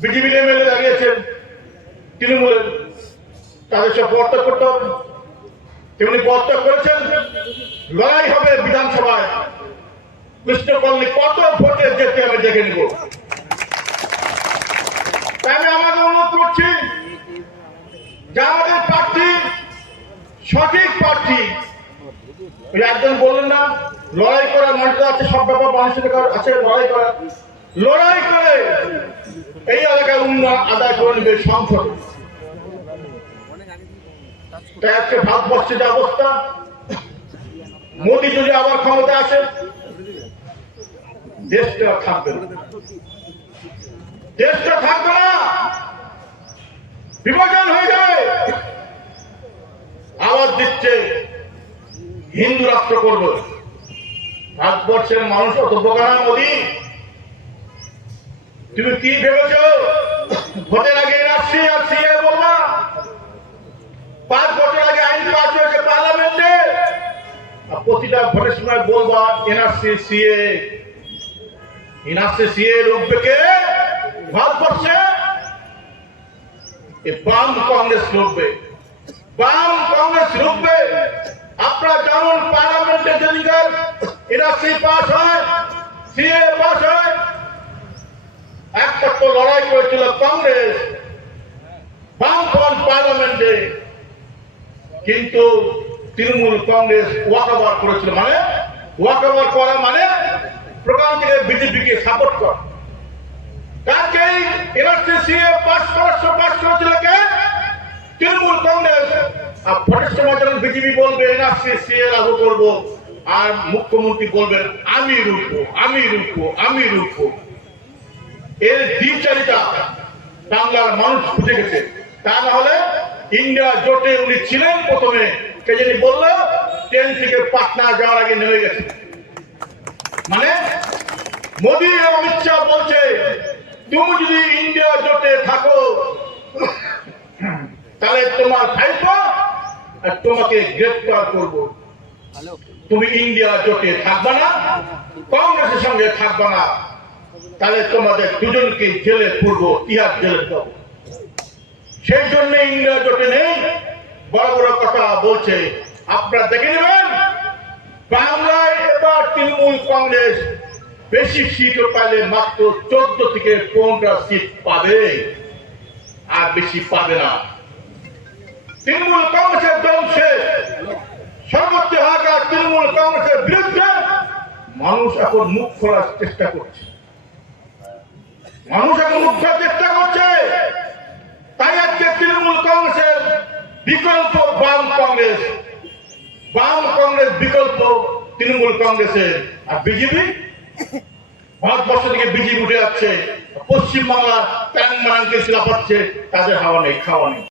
বিজেপির এমএলএ দাঁড়িয়েছেন তৃণমূলের তাদের সব পদত্যাগ করতে হবে। তেমনি পদত্যাগ করেছেন, লড়াই হবে বিধানসভায়। কৃষ্ণপল্লী কত ভোটে যেতে আমি দেখে নিব। আমি আমাকে অনুরোধ করছি, যে আমাদের প্রার্থী, সঠিক প্রার্থী একজন বললেন না, লড়াই করার মর্যাদা আছে, সব ব্যাপার মানুষের আছে, লড়াই করা লড়াই করে এই এলাকার উন্নয়ন আদায় করে নেবে সংসদ। আজকে ভারতবর্ষের যে অবস্থা, মোদী যদি আবার ক্ষমতা আসে, দেশটা থাকবে দেশটা থাকবে না, বিভাজন হয়ে যাবে। আওয়াজ দিচ্ছে হিন্দু রাষ্ট্র করবে। ভারতবর্ষের মানুষ অত না, মোদী। তুমি কি ভেবেছ? ভোটের আগে রাষ্ট্রী আর বলবা পাঁচ বছর আগে আইন পাস হয়েছে পার্লামেন্টে? প্রতিটা ভোটের সময় বলবা এনআরসি সিএ। এনআরসি সিএ রুখবে কে এ বাম কংগ্রেস রুখবে বাম কংগ্রেস রুখবে আপনারা যেমন পার্লামেন্টে যেদিনকার এনআরসি পাস হয়, সিএ পাস হয় লড়াই করেছিল কংগ্রেস, বামফ্রন্ট পার্লামেন্টে। কিন্তু তৃণমূল কংগ্রেস ওয়াকওভার করেছিল মানে? ওয়াকওভার করা মানে প্রধান থেকে বিজেপিকে সাপোর্ট করা। কাকেই এনআরসি পাস করার পাস করেছিল কে? তৃণমূল কংগ্রেস। আর ভোটের সময় বিজেপি বলবে এনআরসি সিএ লাগু করব। আর মুখ্যমন্ত্রী বলবেন, আমি রুখবো আমি রুখবো আমি রুখবো। এর বাংলার মানুষ গেছে। তা না হলে ইন্ডিয়া জোটে উনি ছিলেন প্রথমে। যিনি বলল, ট্রেন থেকে পাটনা যাওয়ার আগে নেমে গেছে। মানে মোদী অমিত শাহ বলছে, তুমি যদি ইন্ডিয়া জোটে থাকো, তাহলে তোমার ভাইপো আর তোমাকে গ্রেফতার করব। তুমি ইন্ডিয়া জোটে থাকবে না, কংগ্রেসের সঙ্গে থাকবে না। তাহলে তোমাদের দুজনকে জেলে পড়ব তিহার জেলে দেবো সেই জন্য ইন্ডিয়া জোটে নেই বড় বড় কথা বলছে। আপনারা দেখে নেবেন, বাংলায় এবার তৃণমূল কংগ্রেস বেশি সিট পাইলে মাত্র চোদ্দ থেকে পনেরোটা সিট পাবে, আর বেশি পাবে না। তৃণমূল কংগ্রেসের দল শেষ। সর্বোচ্চ হাহাকার তৃণমূল কংগ্রেসের বিরুদ্ধে, মানুষ এখন মুখ খোলার চেষ্টা করছে। মানুষ এখন উদ্ধার চেষ্টা করছে। তাই আজকে তৃণমূল কংগ্রেসের বিকল্প বাম কংগ্রেস। বাম কংগ্রেস বিকল্প তৃণমূল কংগ্রেসের। আর বিজেপি? ভারতবর্ষ থেকে বিজেপি উঠে যাচ্ছে। পশ্চিমবাংলা ট্যাং মানকে শিলা পাচ্ছে তাদের হাওয়া নেই, খাওয়া নেই।